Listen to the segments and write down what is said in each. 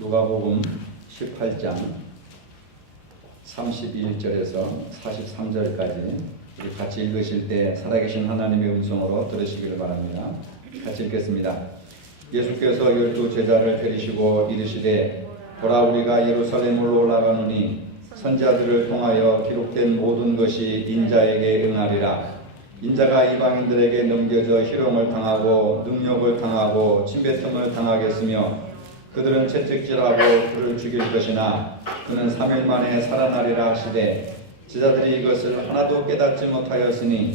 누가복음 18장 31절에서 43절까지 우리 같이 읽으실 때 살아계신 하나님의 음성으로 들으시기를 바랍니다. 같이 읽겠습니다. 예수께서 12 제자를 데리시고 이르시되 보라 우리가 예루살렘으로 올라가노니 선지자들을 통하여 기록된 모든 것이 인자에게 응하리라. 인자가 이방인들에게 넘겨져 희롱을 당하고 능욕을 당하고 침뱉음을 당하겠으며 그들은 채찍질하고 그를 죽일 것이나 그는 3일 만에 살아나리라 하시되 제자들이 이것을 하나도 깨닫지 못하였으니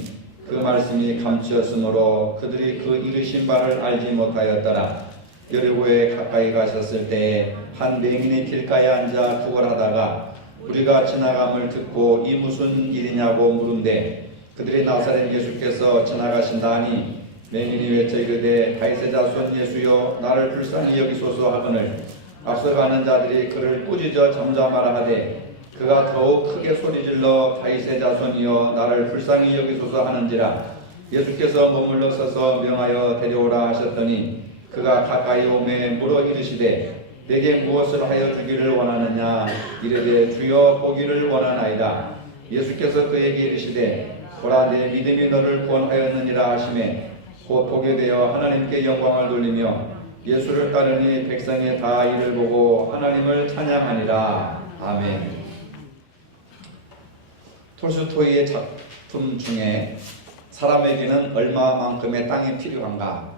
그 말씀이 감추었으므로 그들이 그 이르신 바를 알지 못하였더라. 여리고에 가까이 가셨을 때에 한 맹인이 길가에 앉아 구걸하다가 우리가 지나감을 듣고 이 무슨 일이냐고 물은데 그들이 나사렛 예수께서 지나가신다 하니 맹인이 외쳐 이르되 다윗의 자손 예수여 나를 불쌍히 여기소서 하거늘 앞서가는 자들이 그를 꾸짖어 잠잠하라 하되 그가 더욱 크게 소리질러 다윗의 자손이여 나를 불쌍히 여기소서 하는지라. 예수께서 머물러 서서 명하여 데려오라 하셨더니 그가 가까이 오매 물어 이르시되 내게 무엇을 하여 주기를 원하느냐. 이르되 주여 보기를 원하나이다. 예수께서 그에게 이르시되 보라 내 믿음이 너를 구원하였느니라 하시매 곧 보게 되어 하나님께 영광을 돌리며 예수를 따르니 백성이 다 이를 보고 하나님을 찬양하니라. 아멘. 톨스토이의 작품 중에 사람에게는 얼마만큼의 땅이 필요한가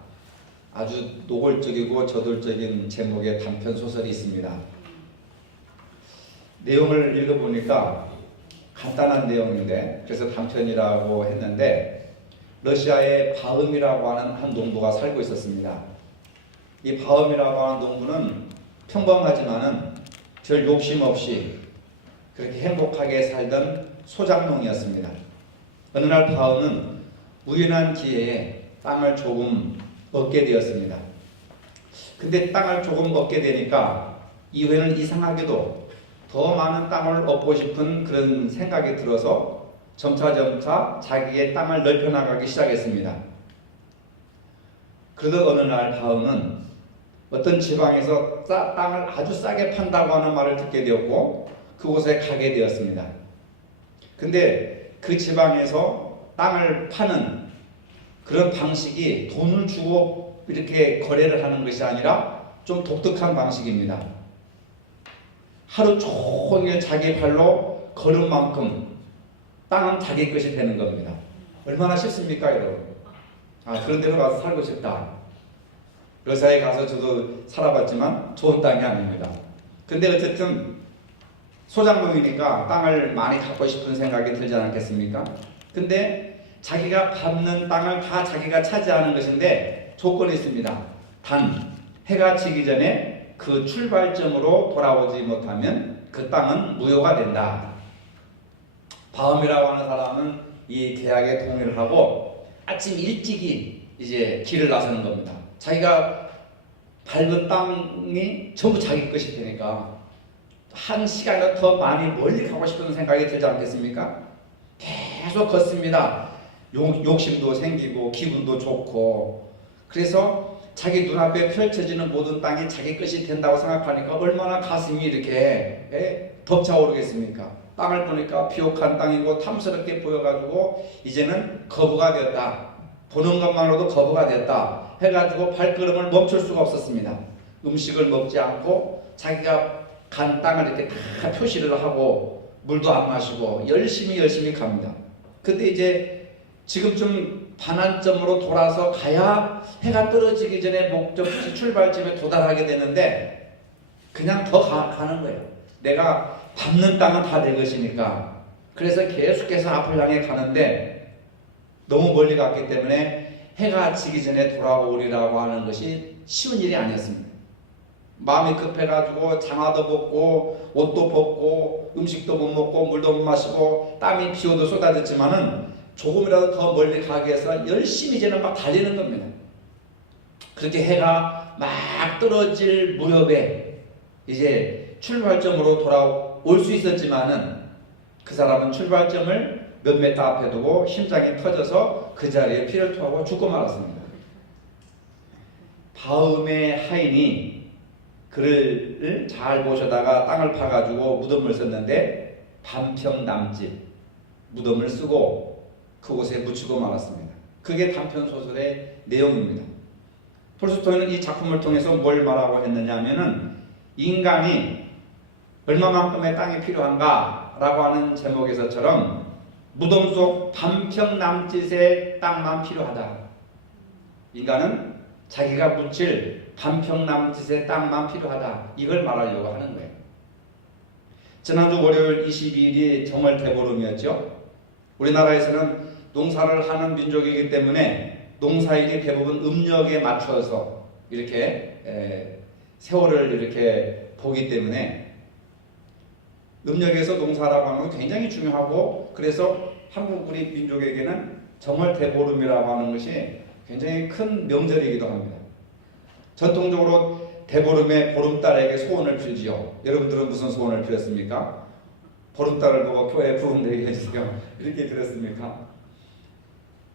아주 노골적이고 저돌적인 제목의 단편 소설이 있습니다. 내용을 읽어보니까 간단한 내용인데 그래서 단편이라고 했는데 러시아에 바음이라고 하는 한 농부가 살고 있었습니다. 이 바음이라고 하는 농부는 평범하지만은 별 욕심 없이 그렇게 행복하게 살던 소작농이었습니다. 어느 날 바음은 우연한 기회에 땅을 조금 얻게 되었습니다. 근데 땅을 조금 얻게 되니까 이후에는 이상하게도 더 많은 땅을 얻고 싶은 그런 생각이 들어서 점차 자기의 땅을 넓혀나가기 시작했습니다. 그러던 어느 날 바음은 어떤 지방에서 땅을 아주 싸게 판다고 하는 말을 듣게 되었고 그곳에 가게 되었습니다. 근데 그 지방에서 땅을 파는 그런 방식이 돈을 주고 이렇게 거래를 하는 것이 아니라 좀 독특한 방식입니다. 하루 종일 자기 발로 걸은 만큼 땅은 자기 것이 되는 겁니다. 얼마나 쉽습니까 여러분? 그런 데로 가서 살고 싶다. 러시아에 가서 저도 살아봤지만 좋은 땅이 아닙니다. 근데 어쨌든 소작농이니까 땅을 많이 갖고 싶은 생각이 들지 않겠습니까? 근데 자기가 밟는 땅을 다 자기가 차지하는 것인데 조건이 있습니다. 단 해가 지기 전에 그 출발점으로 돌아오지 못하면 그 땅은 무효가 된다. 바움이라고 하는 사람은 이 계약에 동의를 하고 아침 일찍이 이제 길을 나서는 겁니다. 자기가 밟은 땅이 전부 자기 것이 되니까 한 시간을 더 많이 멀리 가고 싶은 생각이 들지 않겠습니까? 계속 걷습니다. 욕심도 생기고 기분도 좋고 그래서 자기 눈앞에 펼쳐지는 모든 땅이 자기 것이 된다고 생각하니까 얼마나 가슴이 이렇게 벅차오르겠습니까? 땅을 보니까 비옥한 땅이고 탐스럽게 보여가지고 이제는 거부가 되었다. 보는 것만으로도 거부가 되었다. 해가지고 발걸음을 멈출 수가 없었습니다. 음식을 먹지 않고 자기가 간 땅을 이렇게 다 표시를 하고 물도 안 마시고 열심히 갑니다. 근데 이제 지금쯤 반환점으로 돌아서 가야 해가 떨어지기 전에 목적지 출발점에 도달하게 되는데 그냥 더 가는 거예요. 내가 밟는 땅은 다 내 것이니까. 그래서 계속해서 앞을 향해 가는데 너무 멀리 갔기 때문에 해가 지기 전에 돌아오리라고 하는 것이 쉬운 일이 아니었습니다. 마음이 급해가지고 장화도 벗고 옷도 벗고 음식도 못 먹고 물도 못 마시고 땀이 비오도 쏟아졌지만은 조금이라도 더 멀리 가기 위해서 열심히 이제는 막 달리는 겁니다. 그렇게 해가 막 떨어질 무렵에 이제 출발점으로 돌아올 수 있었지만은 그 사람은 출발점을 몇 메터 앞에 두고 심장이 터져서 그 자리에 피를 토하고 죽고 말았습니다. 바움의 하인이 그를 잘 모셔다가 땅을 파가지고 무덤을 썼는데 반평남짓 무덤을 쓰고 그곳에 묻히고 말았습니다. 그게 단편 소설의 내용입니다. 톨스토이는 이 작품을 통해서 뭘 말하고 했느냐 하면은 인간이 얼마만큼의 땅이 필요한가 라고 하는 제목에서처럼 무덤 속 반평남짓의 땅만 필요하다. 인간은 자기가 묻힐 반평남짓의 땅만 필요하다. 이걸 말하려고 하는 거예요. 지난주 월요일 22일이 정월 대보름이었죠. 우리나라에서는 농사를 하는 민족이기 때문에 농사일이 대부분 음력에 맞춰서 이렇게 세월을 이렇게 보기 때문에 음력에서 농사라고 하는 건 굉장히 중요하고, 그래서 한국 우리 민족에게는 정월 대보름이라고 하는 것이 굉장히 큰 명절이기도 합니다. 전통적으로 대보름에 보름달에게 소원을 빌지요. 여러분들은 무슨 소원을 빌었습니까? 보름달을 보고 교회 부흥 되게 해주세요. 이렇게 빌었습니까?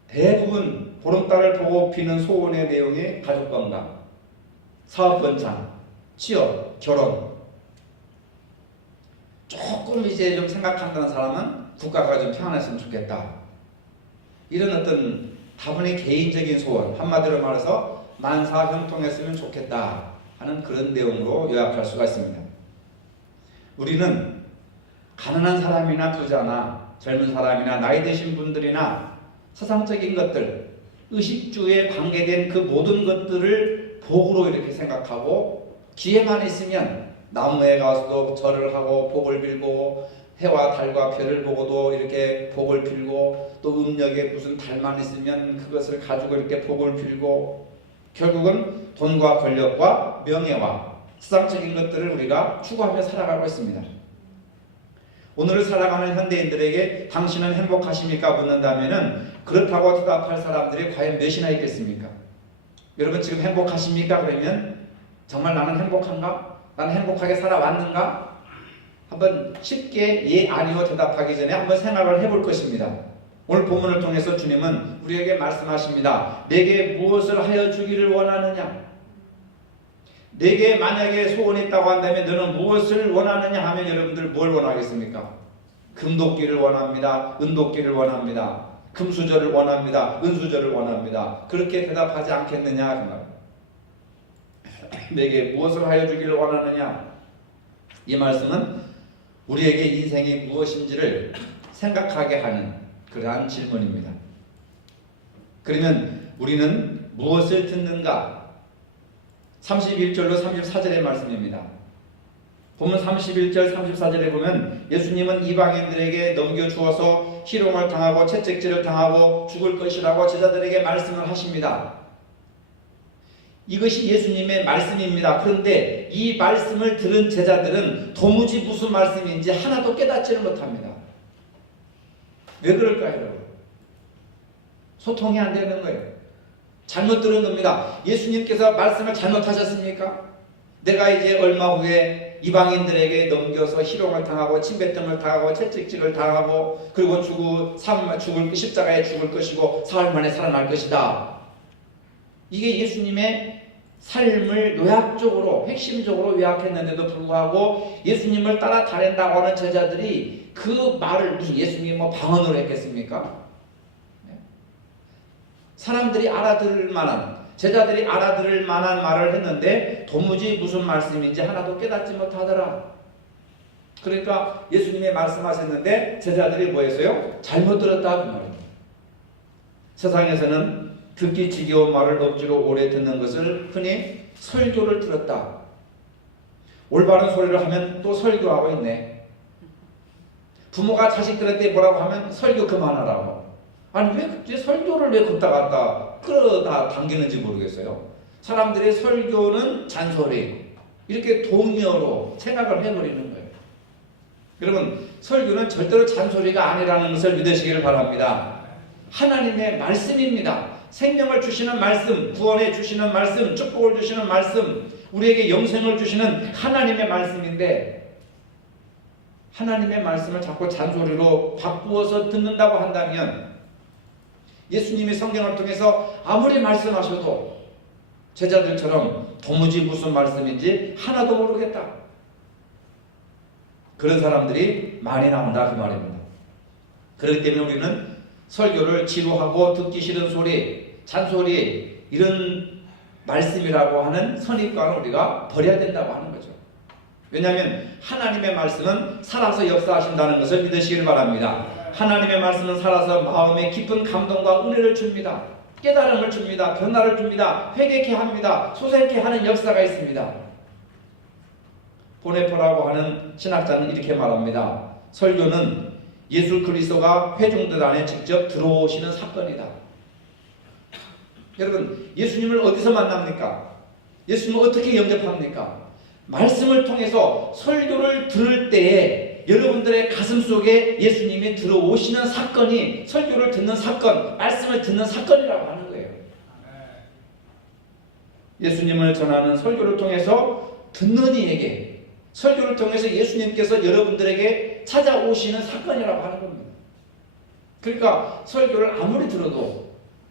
대부분 보름달을 보고 비는 소원의 내용이 가족 건강, 사업 번창, 취업, 결혼. 조금 이제 좀 생각한다는 사람은 국가가 좀 평안했으면 좋겠다. 이런 어떤 다분히 개인적인 소원, 한마디로 말해서 만사 형통했으면 좋겠다 하는 그런 내용으로 요약할 수가 있습니다. 우리는 가난한 사람이나 부자나 젊은 사람이나 나이 드신 분들이나 세상적인 것들, 의식주에 관계된 그 모든 것들을 복으로 이렇게 생각하고, 기회만 있으면 나무에 가서도 절을 하고 복을 빌고, 해와 달과 별을 보고도 이렇게 복을 빌고, 또 음력에 무슨 달만 있으면 그것을 가지고 이렇게 복을 빌고, 결국은 돈과 권력과 명예와 세상적인 것들을 우리가 추구하며 살아가고 있습니다. 오늘을 살아가는 현대인들에게 당신은 행복하십니까? 묻는다면은 그렇다고 대답할 사람들이 과연 몇이나 있겠습니까? 여러분 지금 행복하십니까? 그러면 정말 나는 행복한가? 나는 행복하게 살아왔는가? 한번 쉽게 예, 아니요 대답하기 전에 한번 생각을 해볼 것입니다. 오늘 본문을 통해서 주님은 우리에게 말씀하십니다. 내게 무엇을 하여 주기를 원하느냐? 내게 만약에 소원이 있다고 한다면 너는 무엇을 원하느냐 하면 여러분들 뭘 원하겠습니까? 금도끼를 원합니다. 은도끼를 원합니다. 금수저를 원합니다. 은수저를 원합니다. 그렇게 대답하지 않겠느냐? 그 말. 내게 무엇을 하여 주기를 원하느냐? 이 말씀은 우리에게 인생이 무엇인지를 생각하게 하는 그러한 질문입니다. 그러면 우리는 무엇을 듣는가? 31절로 34절의 말씀입니다. 본문 31절 34절에 보면 예수님은 이방인들에게 넘겨주어서 희롱을 당하고 채찍질을 당하고 죽을 것이라고 제자들에게 말씀을 하십니다. 이것이 예수님의 말씀입니다. 그런데 이 말씀을 들은 제자들은 도무지 무슨 말씀인지 하나도 깨닫지를 못합니다. 왜 그럴까요, 여러분? 소통이 안 되는 거예요. 잘못 들은 겁니다. 예수님께서 말씀을 잘못하셨습니까? 내가 이제 얼마 후에 이방인들에게 넘겨서 희롱을 당하고 침뱉음을 당하고 채찍질을 당하고 그리고 십자가에 죽을 것이고 사흘 만에 살아날 것이다. 이게 예수님의 삶을 요약적으로 핵심적으로 요약했는데도 불구하고 예수님을 따라 다닌다고 하는 제자들이 그 말을 무슨 예수님이 뭐 방언으로 했겠습니까? 사람들이 알아들을 만한, 제자들이 알아들을 만한 말을 했는데 도무지 무슨 말씀인지 하나도 깨닫지 못하더라. 그러니까 예수님이 말씀하셨는데 제자들이 뭐 했어요? 잘못 들었다 그 말입니다. 세상에서는 듣기 지겨운 말을 억지로 오래 듣는 것을 흔히 설교를 들었다. 올바른 소리를 하면 또 설교하고 있네. 부모가 자식들한테 뭐라고 하면 설교 그만하라고. 아니 왜 설교를 왜 걷다 갔다 끌어다 당기는지 모르겠어요. 사람들의 설교는 잔소리 이렇게 동의어로 생각을 해버리는 거예요. 여러분 설교는 절대로 잔소리가 아니라는 것을 믿으시기를 바랍니다. 하나님의 말씀입니다. 생명을 주시는 말씀, 구원해 주시는 말씀, 축복을 주시는 말씀, 우리에게 영생을 주시는 하나님의 말씀인데 하나님의 말씀을 자꾸 잔소리로 바꾸어서 듣는다고 한다면 예수님이 성경을 통해서 아무리 말씀하셔도 제자들처럼 도무지 무슨 말씀인지 하나도 모르겠다. 그런 사람들이 많이 나온다 그 말입니다. 그렇기 때문에 우리는 설교를 지루하고 듣기 싫은 소리, 잔소리 이런 말씀이라고 하는 선입관을 우리가 버려야 된다고 하는 거죠. 왜냐하면 하나님의 말씀은 살아서 역사하신다는 것을 믿으시길 바랍니다. 하나님의 말씀은 살아서 마음에 깊은 감동과 은혜를 줍니다. 깨달음을 줍니다. 변화를 줍니다. 회개케 합니다. 소생케 하는 역사가 있습니다. 보네퍼라고 하는 신학자는 이렇게 말합니다. 설교는 예수 그리스도가 회중들 안에 직접 들어오시는 사건이다. 여러분, 예수님을 어디서 만납니까? 예수님을 어떻게 영접합니까? 말씀을 통해서 설교를 들을 때에 여러분들의 가슴 속에 예수님이 들어오시는 사건이 설교를 듣는 사건, 말씀을 듣는 사건이라고 하는 거예요. 예수님을 전하는 설교를 통해서 듣는 이에게, 설교를 통해서 예수님께서 여러분들에게 찾아오시는 사건이라고 하는 겁니다. 그러니까 설교를 아무리 들어도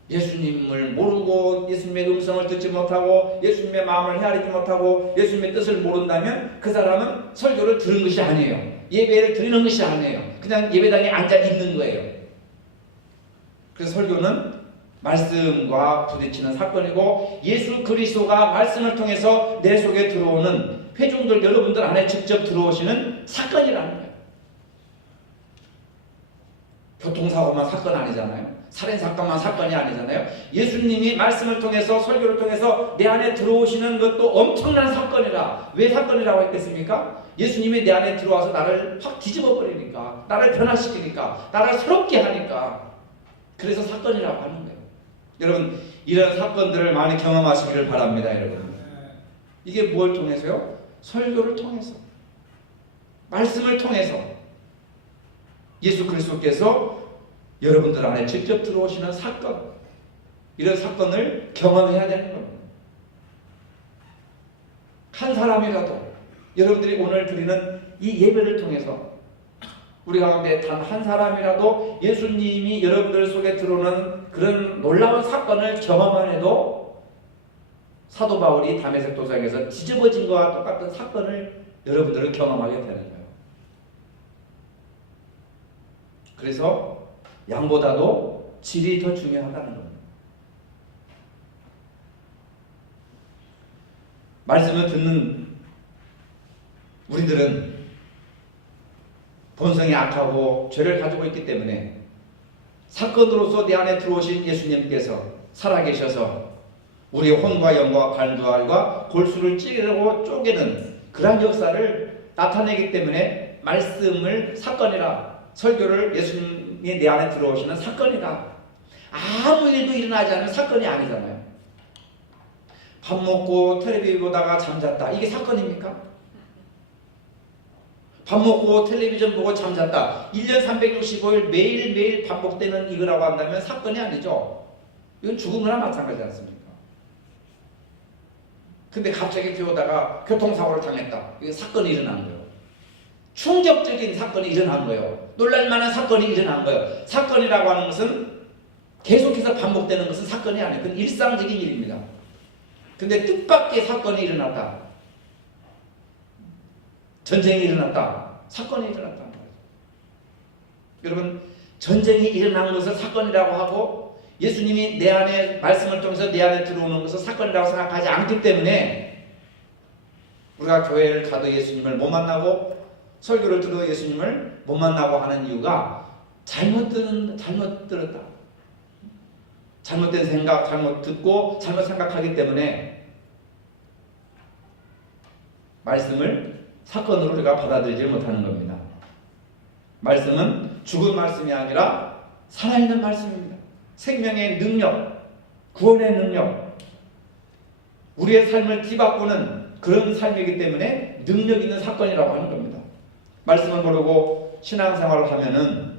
예수님을 모르고 예수님의 음성을 듣지 못하고 예수님의 마음을 헤아리지 못하고 예수님의 뜻을 모른다면 그 사람은 설교를 들은 것이 아니에요. 예배를 드리는 것이 아니에요. 그냥 예배당에 앉아 있는 거예요. 그래서 설교는 말씀과 부딪히는 사건이고 예수 그리스도가 말씀을 통해서 내 속에 들어오는 회중들 여러분들 안에 직접 들어오시는 사건이라는 거예요. 교통사고만 사건 아니잖아요. 살인사건만 사건이 아니잖아요. 예수님이 말씀을 통해서 설교를 통해서 내 안에 들어오시는 것도 엄청난 사건이라. 왜 사건이라고 했겠습니까? 예수님이 내 안에 들어와서 나를 확 뒤집어버리니까, 나를 변화시키니까, 나를 새롭게 하니까. 그래서 사건이라고 하는 거예요. 여러분, 이런 사건들을 많이 경험하시기를 바랍니다. 여러분, 이게 뭘 통해서요? 설교를 통해서, 말씀을 통해서 예수 그리스도께서 여러분들 안에 직접 들어오시는 사건, 이런 사건을 경험해야 되는 겁니다. 한 사람이라도 여러분들이 오늘 드리는 이 예배를 통해서 우리 가운데 단 한 사람이라도 예수님이 여러분들 속에 들어오는 그런 놀라운 사건을 경험만 해도 사도 바울이 다메섹 도상에서 뒤집어진 것과 똑같은 사건을 여러분들은 경험하게 되는 거예요. 그래서 양보다도 질이 더 중요하다는 겁니다. 말씀을 듣는 우리들은 본성이 악하고 죄를 가지고 있기 때문에 사건으로서 내 안에 들어오신 예수님께서 살아계셔서 우리의 혼과 영과 간주알과 골수를 찌르고 쪼개는 그러한 역사를 나타내기 때문에 말씀을 사건이라, 설교를 예수님이 내 안에 들어오시는 사건이다. 아무 일도 일어나지 않은 사건이 아니잖아요. 밥 먹고 텔레비전 보다가 잠잤다. 이게 사건입니까? 밥 먹고 텔레비전 보고 잠잤다. 1년 365일 매일매일 반복되는 이거라고 한다면 사건이 아니죠. 이건 죽음이나 마찬가지지 않습니까? 근데 갑자기 비 오다가 교통사고를 당했다. 이게 사건이 일어난 거예요. 충격적인 사건이 일어난 거예요. 놀랄만한 사건이 일어난 거예요. 사건이라고 하는 것은 계속해서 반복되는 것은 사건이 아니에요. 그건 일상적인 일입니다. 근데 뜻밖의 사건이 일어났다. 전쟁이 일어났다. 사건이 일어났다. 여러분, 전쟁이 일어난 것을 사건이라고 하고 예수님이 내 안에 말씀을 통해서 내 안에 들어오는 것을 사건이라고 생각하지 않기 때문에 우리가 교회를 가도 예수님을 못 만나고 설교를 들어도 예수님을 못 만나고 하는 이유가 잘못 들었다. 잘못된 생각, 잘못 듣고 잘못 생각하기 때문에 말씀을 사건으로 우리가 받아들이지 못하는 겁니다. 말씀은 죽은 말씀이 아니라 살아있는 말씀입니다. 생명의 능력, 구원의 능력, 우리의 삶을 뒤바꾸는 그런 삶이기 때문에 능력 있는 사건이라고 하는 겁니다. 말씀을 모르고 신앙생활을 하면은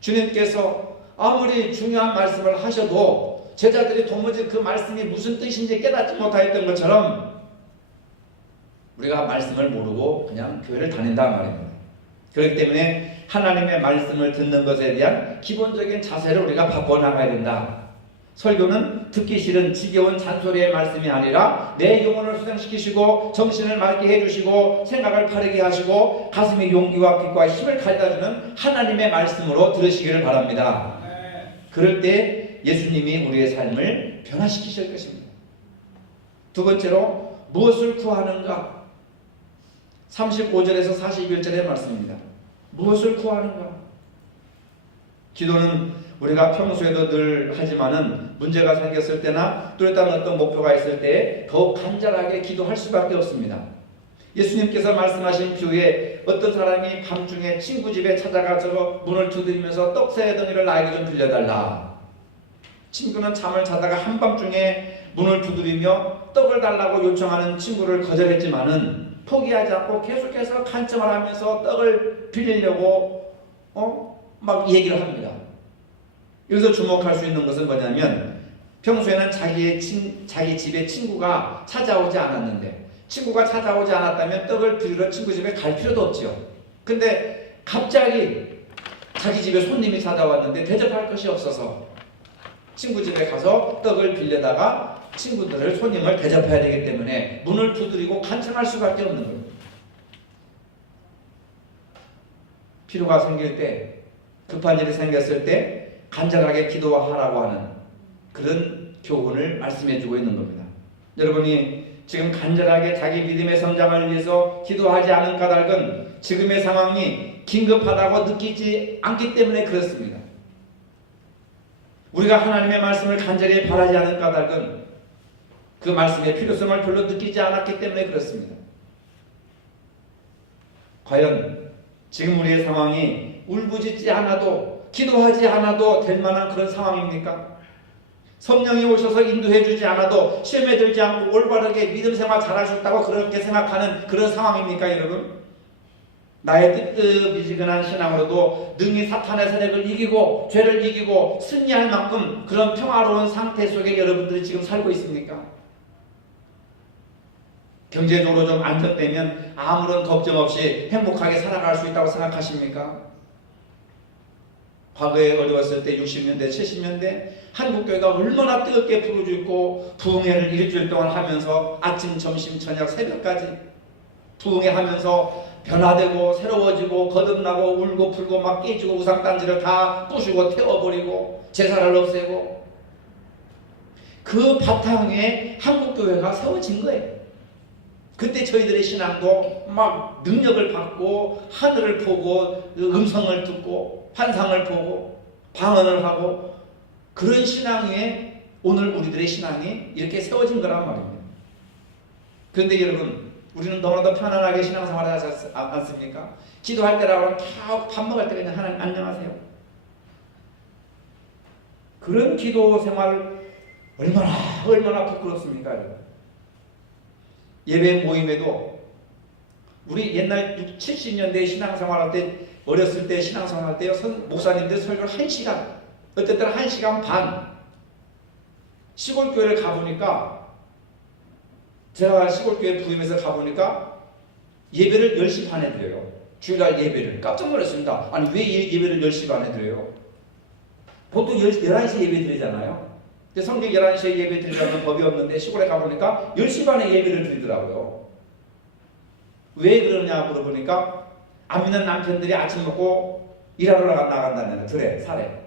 주님께서 아무리 중요한 말씀을 하셔도 제자들이 도무지 그 말씀이 무슨 뜻인지 깨닫지 못하였던 것처럼 우리가 말씀을 모르고 그냥 교회를 다닌단 말입니다. 그렇기 때문에 하나님의 말씀을 듣는 것에 대한 기본적인 자세를 우리가 바꿔나가야 된다. 설교는 듣기 싫은 지겨운 잔소리의 말씀이 아니라 내 영혼을 수장시키시고 정신을 맑게 해주시고 생각을 바르게 하시고 가슴에 용기와 빛과 힘을 가져다주는 하나님의 말씀으로 들으시기를 바랍니다. 그럴 때 예수님이 우리의 삶을 변화시키실 것입니다. 두 번째로 무엇을 구하는가? 35절에서 41절의 말씀입니다. 무엇을 구하는가? 기도는 우리가 평소에도 늘 하지만은 문제가 생겼을 때나 뚜렷한 어떤 목표가 있을 때 더욱 간절하게 기도할 수밖에 없습니다. 예수님께서 말씀하신 비유에 어떤 사람이 밤중에 친구 집에 찾아가서 문을 두드리면서 떡 세 덩이를 나에게 좀 빌려달라. 친구는 잠을 자다가 한밤중에 문을 두드리며 떡을 달라고 요청하는 친구를 거절했지만은 포기하지 않고 계속해서 간청을 하면서 떡을 빌리려고 막 얘기를 합니다. 여기서 주목할 수 있는 것은 뭐냐면 평소에는 자기 집에 친구가 찾아오지 않았는데 친구가 찾아오지 않았다면 떡을 빌리러 친구 집에 갈 필요도 없죠. 근데 갑자기 자기 집에 손님이 찾아왔는데 대접할 것이 없어서 친구 집에 가서 떡을 빌려다가 친구들을 손님을 대접해야 되기 때문에 문을 두드리고 간청할 수밖에 없는 겁니다. 필요가 생길 때 급한 일이 생겼을 때 간절하게 기도하라고 하는 그런 교훈을 말씀해 주고 있는 겁니다. 여러분이 지금 간절하게 자기 믿음의 성장을 위해서 기도하지 않은 까닭은 지금의 상황이 긴급하다고 느끼지 않기 때문에 그렇습니다. 우리가 하나님의 말씀을 간절히 바라지 않은 까닭은 그 말씀의 필요성을 별로 느끼지 않았기 때문에 그렇습니다. 과연 지금 우리의 상황이 울부짖지 않아도 기도하지 않아도 될 만한 그런 상황입니까? 성령이 오셔서 인도해 주지 않아도 시험에 들지 않고 올바르게 믿음 생활 잘하셨다고 그렇게 생각하는 그런 상황입니까, 여러분? 나의 뜨뜻미지근한 신앙으로도 능히 사탄의 세력을 이기고 죄를 이기고 승리할 만큼 그런 평화로운 상태 속에 여러분들이 지금 살고 있습니까? 경제적으로 좀 안정되면 아무런 걱정 없이 행복하게 살아갈 수 있다고 생각하십니까? 과거에 어려웠을 때 60년대, 70년대 한국교회가 얼마나 뜨겁게 부르짖고 부흥회를 일주일 동안 하면서 아침, 점심, 저녁, 새벽까지 부흥회하면서 변화되고 새로워지고 거듭나고 울고 풀고 막 깨지고 우상단지를 다 부수고 태워버리고 제사를 없애고 그 바탕에 한국교회가 세워진 거예요. 그때 저희들의 신앙도 막 능력을 받고 하늘을 보고 음성을 듣고 환상을 보고 방언을 하고 그런 신앙 위에 오늘 우리들의 신앙이 이렇게 세워진 거란 말입니다. 그런데 여러분 우리는 너무나도 편안하게 신앙생활을 하지 않습니까? 기도할 때라고 하면 밥 먹을 때 그냥 하나님 안녕하세요. 그런 기도 생활 얼마나 부끄럽습니까? 여러분? 예배 모임에도 우리 옛날 70년대 신앙생활할 때 어렸을 때 신앙생활할 때요 목사님들 설교를 1시간 어떤 때는 1시간 반 시골교회를 가보니까 제가 시골교회 부임해서 가보니까 예배를 10시 반에 드려요. 주일날 예배를 깜짝 놀랐습니다. 아니 왜 예배를 10시 반에 드려요? 보통 11시 예배 드리잖아요. 근데 성경 11시에 예배 드리라는 법이 없는데 시골에 가보니까 10시 반에 예배를 드리더라고요. 왜 그러냐 물어보니까 안 믿는 남편들이 아침 먹고 일하러 나간다는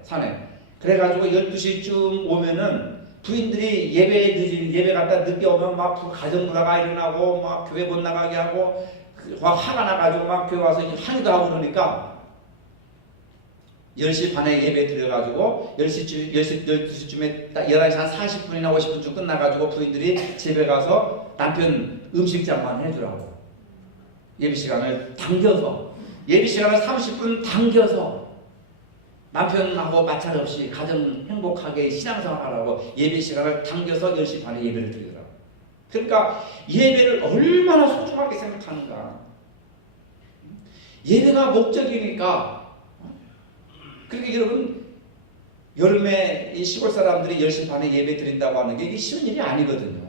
산에. 그래가지고 12시쯤 오면은 부인들이 예배 갔다 늦게 오면 막 가정불화가 일어나고 막 교회 못 나가게 하고 막 화가 나가지고 막 교회 와서 항의도 하고 그러니까 10시 반에 예배 드려가지고 12시쯤에 11시 한 40분이나 50분쯤 끝나가지고 부인들이 집에 가서 남편 음식장만 해주라고 예배 시간을 당겨서 예배 시간을 30분 당겨서 남편하고 마찰 없이 가정 행복하게 신앙생활하라고 예배 시간을 당겨서 10시 반에 예배를 드리더라고요. 그러니까 예배를 얼마나 소중하게 생각하는가. 예배가 목적이니까. 그러니까 여러분 여름에 이 시골 사람들이 10시 반에 예배 드린다고 하는 게 이게 쉬운 일이 아니거든요.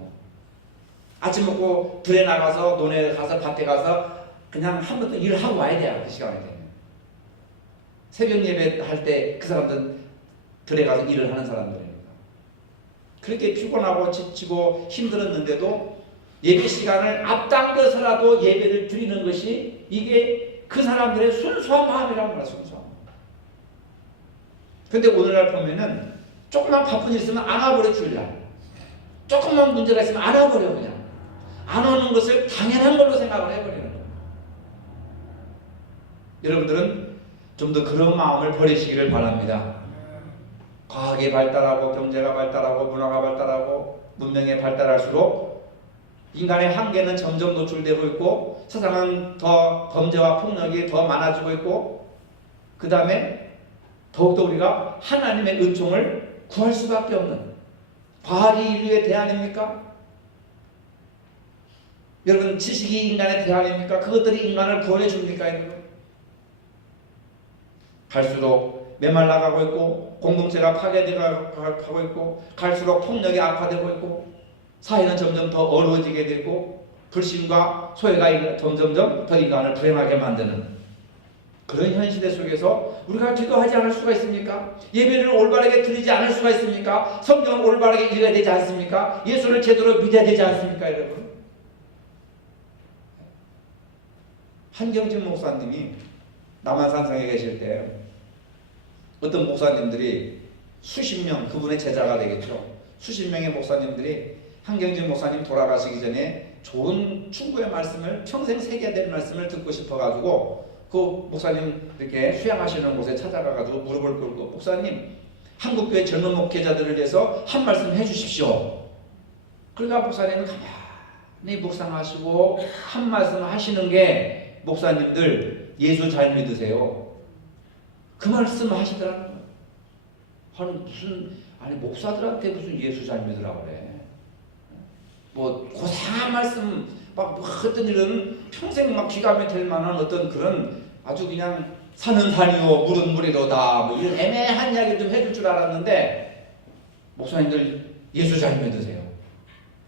아침 먹고 들에 나가서 논에 가서 밭에 가서 그냥 한 번도 일을 하고 와야 돼요. 그 시간에 되면. 새벽 예배 할 때 그 사람들은 들에 가서 일을 하는 사람들이니까. 그렇게 피곤하고 지치고 힘들었는데도 예배 시간을 앞당겨서라도 예배를 드리는 것이 이게 그 사람들의 순수한 마음이라고 말해요. 순수한 마음. 근데 오늘날 보면은 조금만 바쁜 일 있으면 안 와버려 주일날. 조금만 문제가 있으면 안 와버려 그냥. 안 오는 것을 당연한 걸로 생각을 해버리는 거예요. 여러분들은 좀 더 그런 마음을 버리시기를 바랍니다. 과학이 발달하고 경제가 발달하고 문화가 발달하고 문명이 발달할수록 인간의 한계는 점점 노출되고 있고 세상은 더 범죄와 폭력이 더 많아지고 있고 그 다음에 더욱더 우리가 하나님의 은총을 구할 수밖에 없는 과학이 인류의 대안입니까? 여러분 지식이 인간의 대안입니까? 그것들이 인간을 구원해 줍니까? 갈수록 메말라가고 있고 공동체가 파괴되고 있고 갈수록 폭력이 악화되고 있고 사회는 점점 더 어려워지게 되고 불신과 소외가 점점점 더 인간을 불행하게 만드는 그런 현 시대 속에서 우리가 기도하지 않을 수가 있습니까? 예배를 올바르게 드리지 않을 수가 있습니까? 성경을 올바르게 읽어야 되지 않습니까? 예수를 제대로 믿어야 되지 않습니까? 여러분 한경진 목사님이 남한산성에 계실 때 어떤 목사님들이 수십 명 그분의 제자가 되겠죠. 수십 명의 목사님들이 한경진 목사님 돌아가시기 전에 좋은 충고의 말씀을 평생 새겨야 될 말씀을 듣고 싶어가지고 그 목사님 이렇게 수양하시는 곳에 찾아가가지고 무릎을 꿇고 목사님 한국교회 젊은 목회자들을 위해서 한 말씀 해주십시오. 그러니까 목사님은 가만히 묵상하시고 한 말씀 하시는 게 목사님들 예수 잘 믿으세요. 그 말씀 하시더라는 거예요. 아니 목사들한테 무슨 예수 잘 믿으라고 그래. 뭐 고상한 말씀 막 어떤 일은 평생 막 기감이 될 만한 어떤 그런 아주 그냥 산은 산이요 물은 물이로다 뭐 이런 애매한 이야기 좀 해줄 줄 알았는데 목사님들 예수 잘 믿으세요.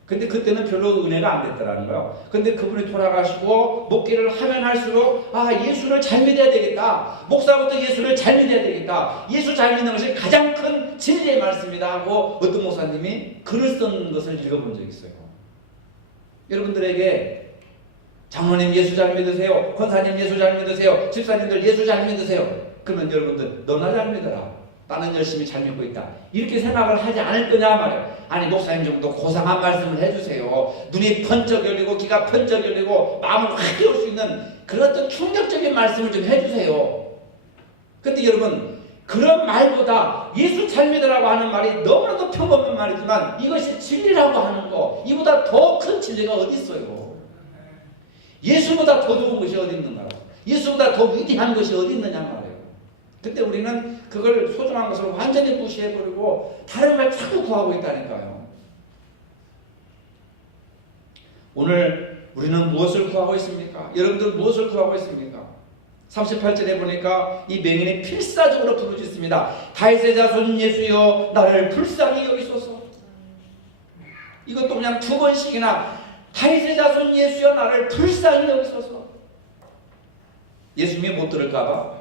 근데 그때는 별로 은혜가 안 됐더라는 거예요. 근데 그분이 돌아가시고 목회를 하면 할수록 아 예수를 잘 믿어야 되겠다. 목사부터 예수를 잘 믿어야 되겠다. 예수 잘 믿는 것이 가장 큰 진리의 말씀이다 하고 어떤 목사님이 글을 쓴 것을 읽어본 적이 있어요. 여러분들에게 장로님 예수 잘 믿으세요. 권사님 예수 잘 믿으세요. 집사님들 예수 잘 믿으세요. 그러면 여러분들 너나 잘 믿어라. 나는 열심히 잘 믿고 있다. 이렇게 생각을 하지 않을 거냐 말이에요. 아니 목사님 정도 고상한 말씀을 해주세요. 눈이 번쩍 열리고 귀가 번쩍 열리고 마음을 확 깨울 수 있는 그런 어떤 충격적인 말씀을 좀 해주세요. 근데 여러분 그런 말보다 예수 잘 믿으라고 하는 말이 너무나도 평범한 말이지만 이것이 진리라고 하는 거 이보다 더 큰 진리가 어디 있어요. 예수보다 더 좋은 것이 어디 있는가. 예수보다 더 위대한 것이 어디 있느냐 말이에요. 근데 우리는 그걸 소중한 것을 완전히 무시해버리고 다른 걸 자꾸 구하고 있다니까요. 오늘 우리는 무엇을 구하고 있습니까? 여러분들 무엇을 구하고 있습니까? 38절에 보니까 이 맹인이 필사적으로 부르짖습니다. 다윗의 자손 예수여 나를 불쌍히 여기소서. 이것도 그냥 두 번씩이나 다윗의 자손 예수여 나를 불쌍히 여기소서. 예수님이 못 들을까봐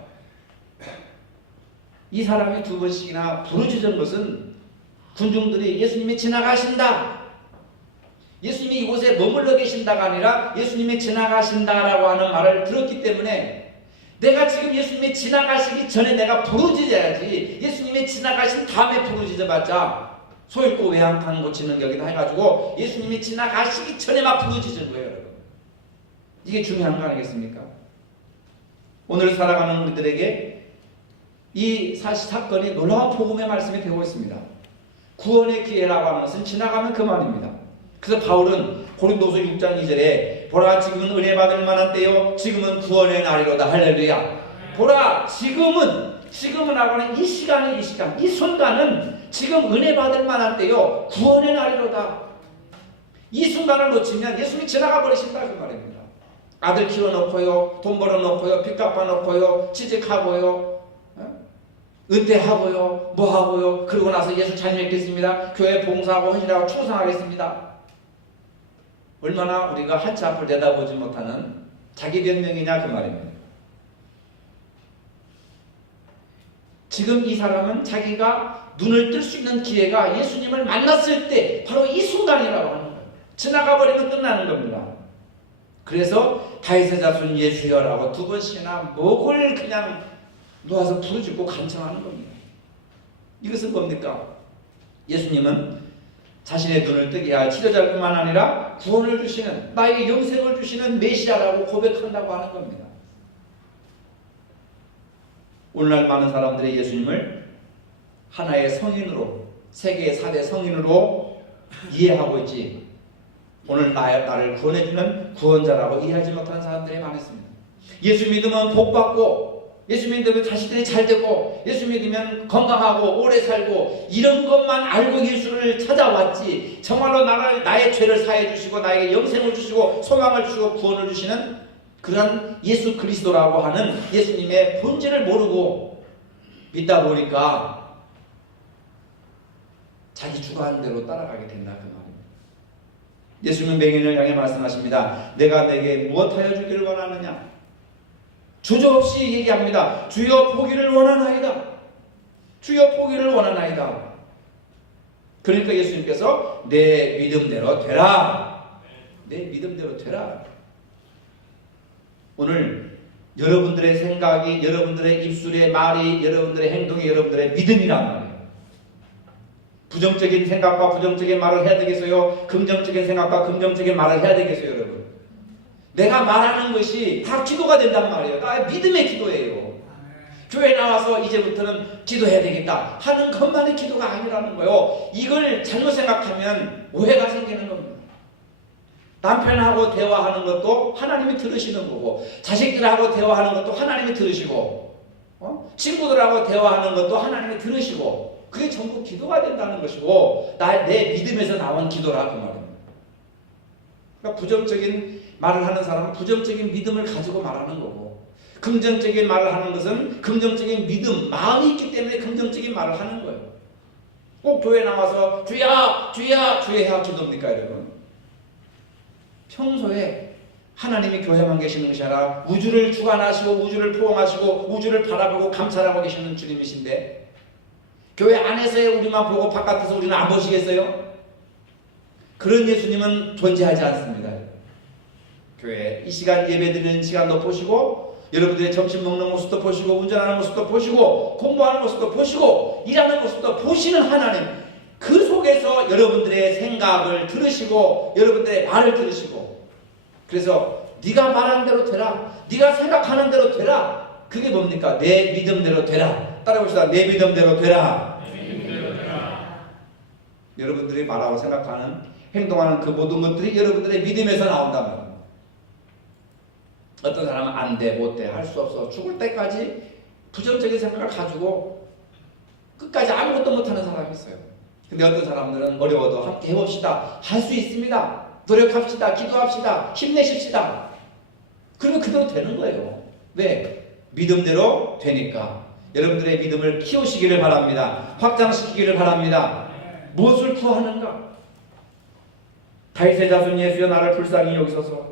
이 사람이 두 번씩이나 부르짖은 것은 군중들이 예수님이 지나가신다, 예수님이 이곳에 머물러 계신다가 아니라 예수님이 지나가신다라고 하는 말을 들었기 때문에 내가 지금 예수님이 지나가시기 전에 내가 부르짖어야지. 예수님이 지나가신 다음에 부르짖어봤자 소잃고 외양간 고치는 격이다 해가지고 예수님이 지나가시기 전에 막 부르짖은 거예요. 여러분. 이게 중요한 거 아니겠습니까? 오늘 살아가는 우리들에게 이 사건이 놀라운 복음의 말씀이 되고 있습니다. 구원의 기회라고 하는 것은 지나가면 그만입니다. 그래서 바울은 고린도서 6장 2절에 보라 지금은 은혜 받을 만한 때요 지금은 구원의 날이로다. 할렐루야. 보라 지금은 하고 하는 이 시간 이 순간은 지금 은혜 받을 만한 때요 구원의 날이로다. 이 순간을 놓치면 예수님이 지나가 버리신다 그 말입니다. 아들 키워놓고요 돈 벌어놓고요 빚 갚아놓고요 취직하고요 은퇴하고요 뭐하고요 그러고 나서 예수 잘 믿겠습니다. 교회 봉사하고 헌신하고 충성하겠습니다. 얼마나 우리가 한치 앞을 내다보지 못하는 자기 변명이냐 그 말입니다. 지금 이 사람은 자기가 눈을 뜰 수 있는 기회가 예수님을 만났을 때 바로 이 순간이라고 하는 거예요. 지나가 버리면 끝나는 겁니다. 그래서 다윗의 자손 예수여라고 두 번씩이나 목을 그냥 놓아서 부르짖고 간청하는 겁니다. 이것은 뭡니까? 예수님은 자신의 눈을 뜨게 할 치료자일 뿐만 아니라 구원을 주시는, 나에게 영생을 주시는 메시아라고 고백한다고 하는 겁니다. 오늘날 많은 사람들이 예수님을 하나의 성인으로, 세계의 4대 성인으로 이해하고 있지, 오늘 나를 구원해주는 구원자라고 이해하지 못하는 사람들이 많습니다. 예수 믿으면 복받고, 예수 믿으면 자식들이 잘되고, 예수 믿으면 건강하고 오래 살고, 이런 것만 알고 예수를 찾아왔지, 정말로 나의 죄를 사해 주시고 나에게 영생을 주시고 소망을 주시고 구원을 주시는 그런 예수 그리스도라고 하는 예수님의 본질을 모르고 믿다 보니까 자기 주관한 대로 따라가게 된다, 그 말입니다. 예수님은 맹인을 향해 말씀하십니다. 내가 내게 무엇하여 주기를 원하느냐? 주저없이 얘기합니다. 주여 보기를 원하나이다. 주여 보기를 원하나이다. 그러니까 예수님께서 내 믿음대로 되라. 내 믿음대로 되라. 오늘 여러분들의 생각이, 여러분들의 입술의 말이, 여러분들의 행동이 여러분들의 믿음이란 말이에요. 부정적인 생각과 부정적인 말을 해야 되겠어요? 긍정적인 생각과 긍정적인 말을 해야 되겠어요, 여러분? 내가 말하는 것이 다 기도가 된단 말이에요. 다 믿음의 기도예요. 교회 나와서 이제부터는 기도해야 되겠다 하는 것만의 기도가 아니라는 거예요. 이걸 잘못 생각하면 오해가 생기는 겁니다. 남편하고 대화하는 것도 하나님이 들으시는 거고, 자식들하고 대화하는 것도 하나님이 들으시고, 친구들하고 대화하는 것도 하나님이 들으시고, 그게 전부 기도가 된다는 것이고, 내 믿음에서 나온 기도라, 그 말입니다. 그러니까 부정적인 말을 하는 사람은 부정적인 믿음을 가지고 말하는 거고, 긍정적인 말을 하는 것은 긍정적인 믿음, 마음이 있기 때문에 긍정적인 말을 하는 거예요. 꼭 교회 나와서 주야 주야 주야 기도입니까, 여러분? 평소에 하나님이 교회만 계시는 것이 아니라 우주를 주관하시고 우주를 포옹하시고 우주를 바라보고 감찰하고 계시는 주님이신데, 교회 안에서의 우리만 보고 바깥에서 우리는 안 보시겠어요? 그런 예수님은 존재하지 않습니다. 교회 이 시간 예배드리는 시간도 보시고, 여러분들의 점심 먹는 모습도 보시고, 운전하는 모습도 보시고, 공부하는 모습도 보시고, 일하는 모습도 보시는 하나님, 그 속에서 여러분들의 생각을 들으시고 여러분들의 말을 들으시고, 그래서 네가 말하는 대로 되라, 네가 생각하는 대로 되라. 그게 뭡니까? 내 믿음대로 되라. 따라해봅시다. 내 믿음대로 되라. 여러분들이 말하고 생각하는, 행동하는 그 모든 것들이 여러분들의 믿음에서 나온단 말이에요. 어떤 사람은 안 돼, 못 돼, 할 수 없어, 죽을 때까지 부정적인 생각을 가지고 끝까지 아무것도 못하는 사람이 있어요. 근데 어떤 사람들은 어려워도 함께 해봅시다, 할 수 있습니다, 노력합시다, 기도합시다, 힘내십시다. 그러면 그대로 되는 거예요. 왜? 믿음대로 되니까. 여러분들의 믿음을 키우시기를 바랍니다. 확장시키기를 바랍니다. 무엇을 구하는가? 다윗의 자손 예수여 나를 불쌍히 여기소서.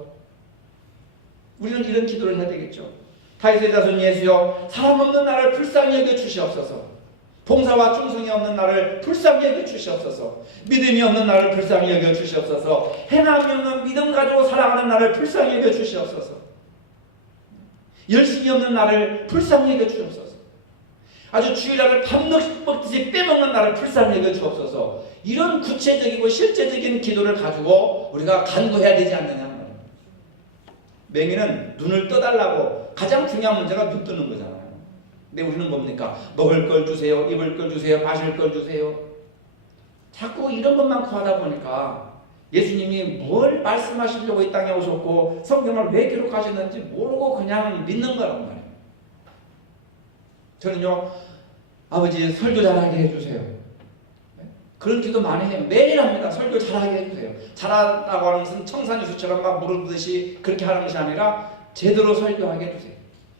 우리는 이런 기도를 해야 되겠죠. 다윗의 자손 예수여 사람 없는 나를 불쌍히 여겨 주시옵소서. 봉사와 충성이 없는 나를 불쌍히 여겨 주시옵소서. 믿음이 없는 나를 불쌍히 여겨 주시옵소서. 행함이 없는 믿음 가지고 살아가는 나를 불쌍히 여겨 주시옵소서. 열심이 없는 나를 불쌍히 여겨 주옵소서. 아주 주일날을 밥 먹듯이 빼먹는 나를 불쌍히 여겨 주옵소서. 이런 구체적이고 실제적인 기도를 가지고 우리가 간구해야 되지 않느냐. 맹인은 눈을 떠달라고, 가장 중요한 문제가 눈 뜨는 거잖아요. 근데 우리는 뭡니까? 먹을 걸 주세요, 입을 걸 주세요, 마실 걸 주세요. 자꾸 이런 것만 구하다 보니까 예수님이 뭘 말씀하시려고 이 땅에 오셨고 성경을 왜 기록하셨는지 모르고 그냥 믿는 거란 말이에요. 저는요, 아버지 설교 잘하게 해주세요. 그런 기도 많이 해요. 매일 합니다. 설교 잘하게 해주세요. 잘한다고 하는 것은 청산유수처럼 막 물어보듯이 그렇게 하는 것이 아니라 제대로 설교하게 해주세요.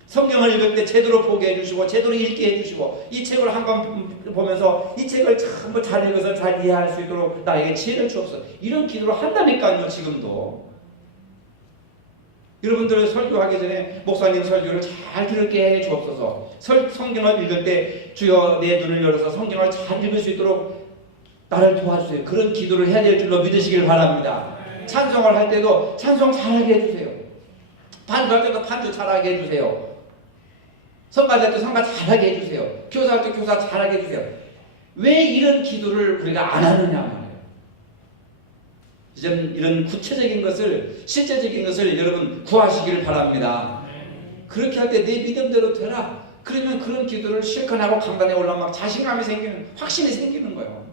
성경을 읽을 때 제대로 보게 해주시고 제대로 읽게 해주시고, 이 책을 한 번 보면서 이 책을 전부 잘 읽어서 잘 이해할 수 있도록 나에게 지혜를 주옵소서. 이런 기도를 한다니까요. 지금도 여러분들 설교하기 전에 목사님 설교를 잘 들을게 해 주옵소서. 성경을 읽을 때 주여 내 눈을 열어서 성경을 잘 읽을 수 있도록 나를 도와주세요. 그런 기도를 해야 될 줄로 믿으시길 바랍니다. 찬송을 할 때도 찬송 잘하게 해주세요. 반주할 때도 반주 잘하게 해주세요. 선가할 때 선가 잘하게 해주세요. 교사할 때 교사 잘하게 해주세요. 왜 이런 기도를 우리가 안 하느냐 말이에요. 이제는 이런 구체적인 것을, 실제적인 것을 여러분 구하시기를 바랍니다. 그렇게 할 때 내 믿음대로 되라. 그러면 그런 기도를 실컷 하고 강단에 올라가면 막 자신감이 생기는, 확신이 생기는 거예요.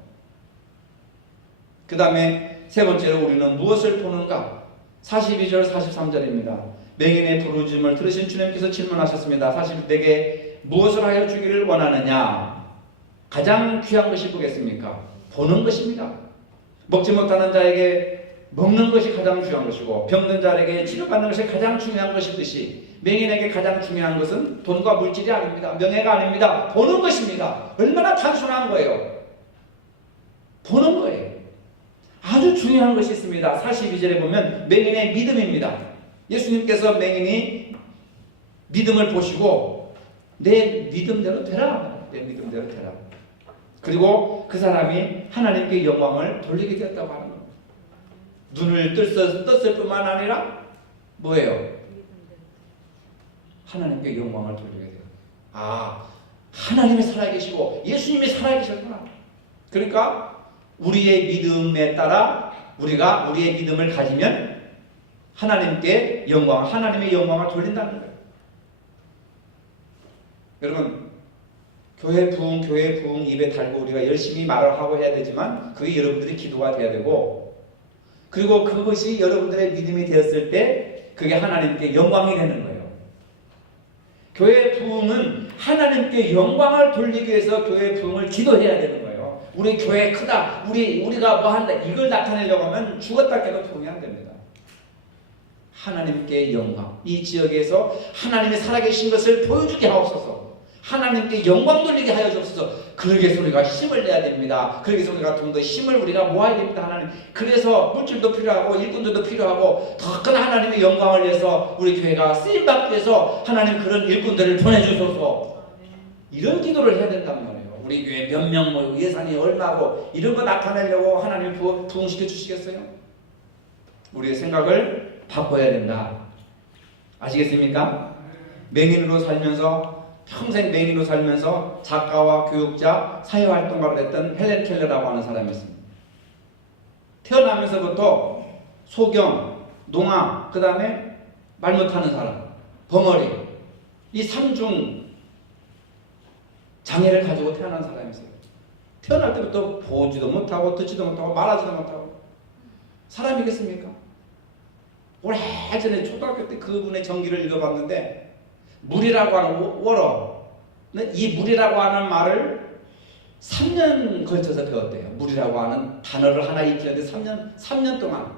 그 다음에 세 번째로 우리는 무엇을 보는가? 42절 43절입니다. 맹인의 부르짖음을 들으신 주님께서 질문하셨습니다. 41대에게 무엇을 하여 주기를 원하느냐? 가장 귀한 것이 뭐겠습니까? 보는 것입니다. 먹지 못하는 자에게 먹는 것이 가장 중요한 것이고, 병든 자에게 치료받는 것이 가장 중요한 것이듯이 맹인에게 가장 중요한 것은 돈과 물질이 아닙니다. 명예가 아닙니다. 보는 것입니다. 얼마나 단순한 거예요. 보는 거예요. 아주 중요한 것이 있습니다. 42절에 보면 맹인의 믿음입니다. 예수님께서 맹인이 믿음을 보시고 내 믿음대로 되라. 내 믿음대로 되라. 그리고 그 사람이 하나님께 영광을 돌리게 되었다고 하는 겁니다. 눈을 떴을 뿐만 아니라 뭐예요? 하나님께 영광을 돌리게 돼요. 아, 하나님이 살아계시고 예수님이 살아계셨구나. 그러니까 우리의 믿음에 따라 우리가 우리의 믿음을 가지면 하나님께 영광, 하나님의 영광을 돌린다는 거예요. 여러분, 교회 부흥 입에 달고 우리가 열심히 말을 하고 해야 되지만 그게 여러분들의 기도가 돼야 되고, 그리고 그것이 여러분들의 믿음이 되었을 때 그게 하나님께 영광이 되는 거예요. 교회 부흥은 하나님께 영광을 돌리기 위해서 교회 부흥을 기도해야 되는 거예요. 우리 교회 크다, 우리가 뭐 한다, 이걸 나타내려고 하면 죽었다 깨도 부흥이 안 됩니다. 하나님께 영광, 이 지역에서 하나님이 살아계신 것을 보여주게 하옵소서. 하나님께 영광 돌리게 하여 주옵소서. 그러기 위해서 우리가 힘을 내야 됩니다. 그러기 위해서 우리가 좀 더 힘을 우리가 모아야 됩니다. 하나님. 그래서 물질도 필요하고 일꾼들도 필요하고 더 큰 하나님의 영광을 위해서 우리 교회가 쓰임받기 위해서 하나님 그런 일꾼들을 보내주소서. 이런 기도를 해야 된단 말이에요. 우리 교회 몇 명 모이고 예산이 얼마고 이런 거 나타내려고 하나님 부흥시켜 주시겠어요? 우리의 생각을 바꿔야 된다. 아시겠습니까? 맹인으로 살면서 평생 맹인으로 살면서 작가와 교육자, 사회활동가로 됐던 헬렌 켈러라고 하는 사람이 있습니다. 태어나면서부터 소경, 농악, 그 다음에 말 못하는 사람, 벙어리, 이 3중 장애를 가지고 태어난 사람이었어요. 태어날 때부터 보지도 못하고 듣지도 못하고 말하지도 못하고 사람이겠습니까? 오래전에 초등학교 때 그분의 전기를 읽어봤는데 물이라고 하는 워러, 이 물이라고 하는 말을 3년 걸쳐서 배웠대요. 물이라고 하는 단어를 하나 익히는데 3년 동안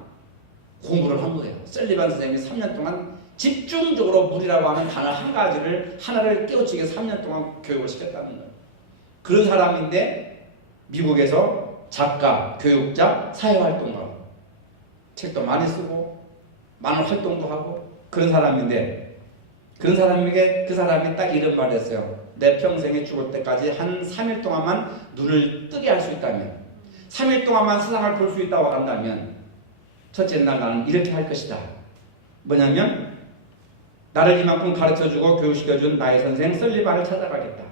공부를 한 거예요. 셀리반 선생님이 3년 동안 집중적으로 물이라고 하는 단어 한 가지를 하나를 깨우치게 3년 동안 교육을 시켰다는 거예요. 그런 사람인데 미국에서 작가, 교육자, 사회활동가, 책도 많이 쓰고 많은 활동도 하고 그런 사람인데, 그런 사람에게 그 사람이 딱 이런 말을 했어요. 내 평생에 죽을 때까지 한 3일 동안만 눈을 뜨게 할 수 있다면, 3일 동안만 세상을 볼 수 있다고 한다면 첫째 날 나는 이렇게 할 것이다. 뭐냐면 나를 이만큼 가르쳐주고 교육시켜준 나의 선생 설리반을 찾아가겠다.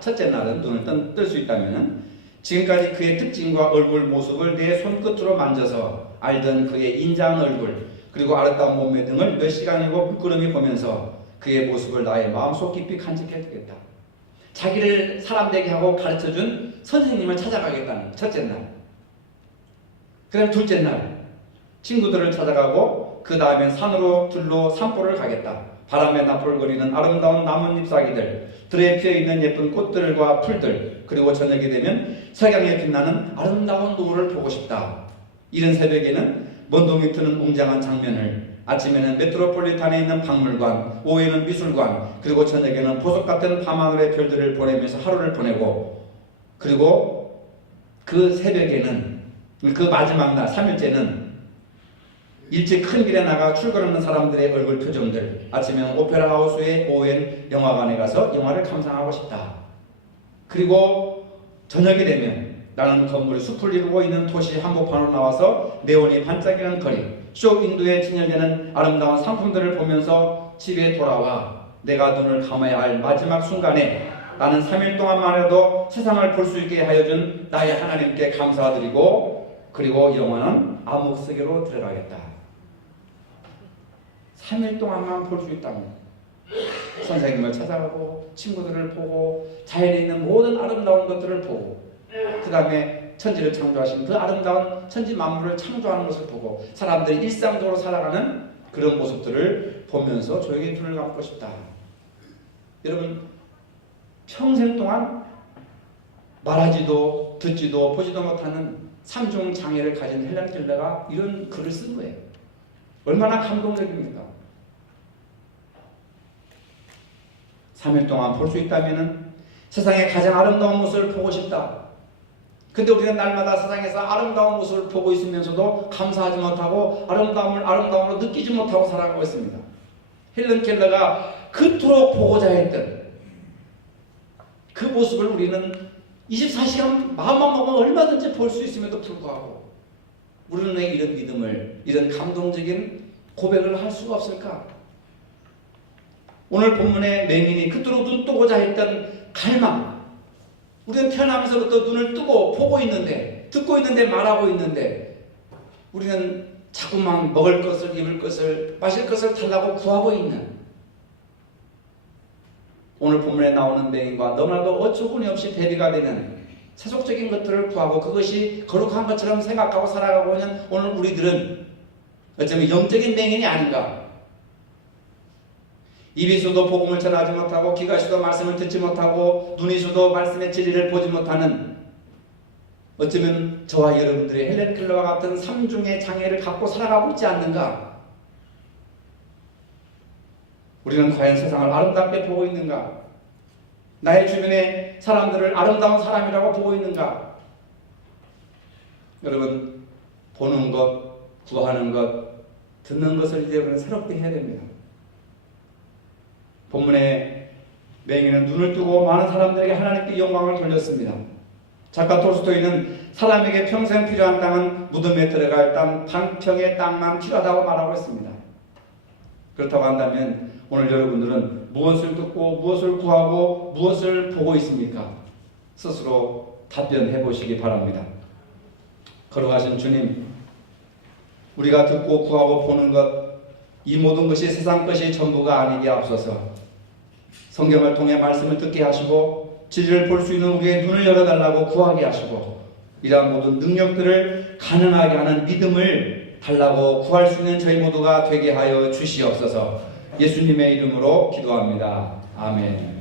첫째 날은 눈을 뜰 수 있다면 지금까지 그의 특징과 얼굴 모습을 내 손끝으로 만져서 알던 그의 인자한 얼굴 그리고 아름다운 몸매 등을 몇 시간이고 물끄러미 보면서 그의 모습을 나의 마음속 깊이 간직해두겠다. 자기를 사람 되게 하고 가르쳐준 선생님을 찾아가겠다는 첫째 날. 그 다음 둘째 날 친구들을 찾아가고 그 다음엔 산으로 들로 산보를 가겠다. 바람에 나풀거리는 아름다운 나뭇잎 사기들, 들에 피어있는 예쁜 꽃들과 풀들, 그리고 저녁이 되면 석양에 빛나는 아름다운 노을을 보고 싶다. 이른 새벽에는 먼동이 트는 웅장한 장면을, 아침에는 메트로폴리탄에 있는 박물관, 오후에는 미술관, 그리고 저녁에는 보석 같은 밤하늘의 별들을 보내면서 하루를 보내고, 그리고 그 새벽에는, 그 마지막 날 3일째는 일찍 큰 길에 나가 출근하는 사람들의 얼굴 표정들, 아침엔 오페라 하우스에, 오후엔 영화관에 가서 영화를 감상하고 싶다. 그리고 저녁이 되면 나는 건물이 숲을 이루고 있는 도시 한복판으로 나와서 네온이 반짝이는 거리, 쇼윈도에 진열되는 아름다운 상품들을 보면서 집에 돌아와 내가 눈을 감아야 할 마지막 순간에 나는 3일 동안만 해도 세상을 볼 수 있게 하여 준 나의 하나님께 감사드리고, 그리고 영화는 암흑 세계로 들어가겠다. 3일 동안만 볼 수 있다면 선생님을 찾아가고 친구들을 보고 자연에 있는 모든 아름다운 것들을 보고, 그 다음에 천지를 창조하신 그 아름다운 천지 만물을 창조하는 것을 보고 사람들이 일상적으로 살아가는 그런 모습들을 보면서 조용히 눈을 감고 싶다. 여러분, 평생 동안 말하지도 듣지도 보지도 못하는 삼중 장애를 가진 헬렌 켈러가 이런 글을 쓴 거예요. 얼마나 감동적입니까? 3일 동안 볼 수 있다면 세상의 가장 아름다운 모습을 보고 싶다. 근데 우리는 날마다 세상에서 아름다운 모습을 보고 있으면서도 감사하지 못하고 아름다움을 아름다움으로 느끼지 못하고 살아가고 있습니다. 헬렌 켈러가 그토록 보고자 했던 그 모습을 우리는 24시간 마음만 먹으면 얼마든지 볼 수 있음에도 불구하고 우리는 왜 이런 믿음을, 이런 감동적인 고백을 할 수가 없을까? 오늘 본문의 맹인이 그토록 눈 뜨고자 했던 갈망, 우리는 태어나면서부터 눈을 뜨고 보고 있는데, 듣고 있는데, 말하고 있는데 우리는 자꾸만 먹을 것을, 입을 것을, 마실 것을 달라고 구하고 있는, 오늘 본문에 나오는 맹인과 너무나도 어처구니 없이 대비가 되는 세속적인 것들을 구하고 그것이 거룩한 것처럼 생각하고 살아가고 있는 오늘 우리들은 어쩌면 영적인 맹인이 아닌가? 입이 있어도 복음을 전하지 못하고, 귀가 있어도 말씀을 듣지 못하고, 눈이 있어도 말씀의 진리를 보지 못하는, 어쩌면 저와 여러분들의 헬렌 켈러와 같은 삼중의 장애를 갖고 살아가고 있지 않는가? 우리는 과연 세상을 아름답게 보고 있는가? 나의 주변의 사람들을 아름다운 사람이라고 보고 있는가? 여러분, 보는 것, 구하는 것, 듣는 것을 이제 우리는 새롭게 해야 됩니다. 본문의 맹인은 눈을 뜨고 많은 사람들에게 하나님께 영광을 돌렸습니다. 작가 톨스토이는 사람에게 평생 필요한 땅은 무덤에 들어갈 땅 반평의 땅만 필요하다고 말하고 있습니다. 그렇다고 한다면 오늘 여러분들은 무엇을 듣고 무엇을 구하고 무엇을 보고 있습니까? 스스로 답변해 보시기 바랍니다. 거룩하신 주님, 우리가 듣고 구하고 보는 것, 이 모든 것이 세상 것이 전부가 아니게 앞서서 성경을 통해 말씀을 듣게 하시고 진리를 볼 수 있는 우리의 눈을 열어달라고 구하게 하시고, 이러한 모든 능력들을 가능하게 하는 믿음을 달라고 구할 수 있는 저희 모두가 되게 하여 주시옵소서. 예수님의 이름으로 기도합니다. 아멘.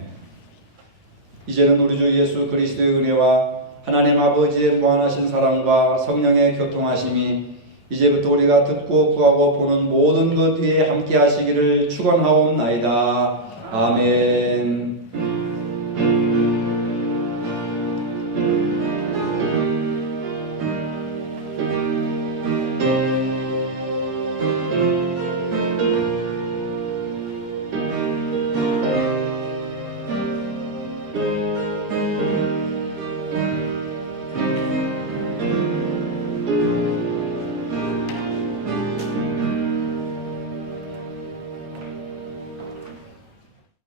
이제는 우리 주 예수 그리스도의 은혜와 하나님 아버지의 무한하신 사랑과 성령의 교통하심이 이제부터 우리가 듣고 구하고 보는 모든 것 위에 함께 하시기를 축원하옵나이다. 아멘.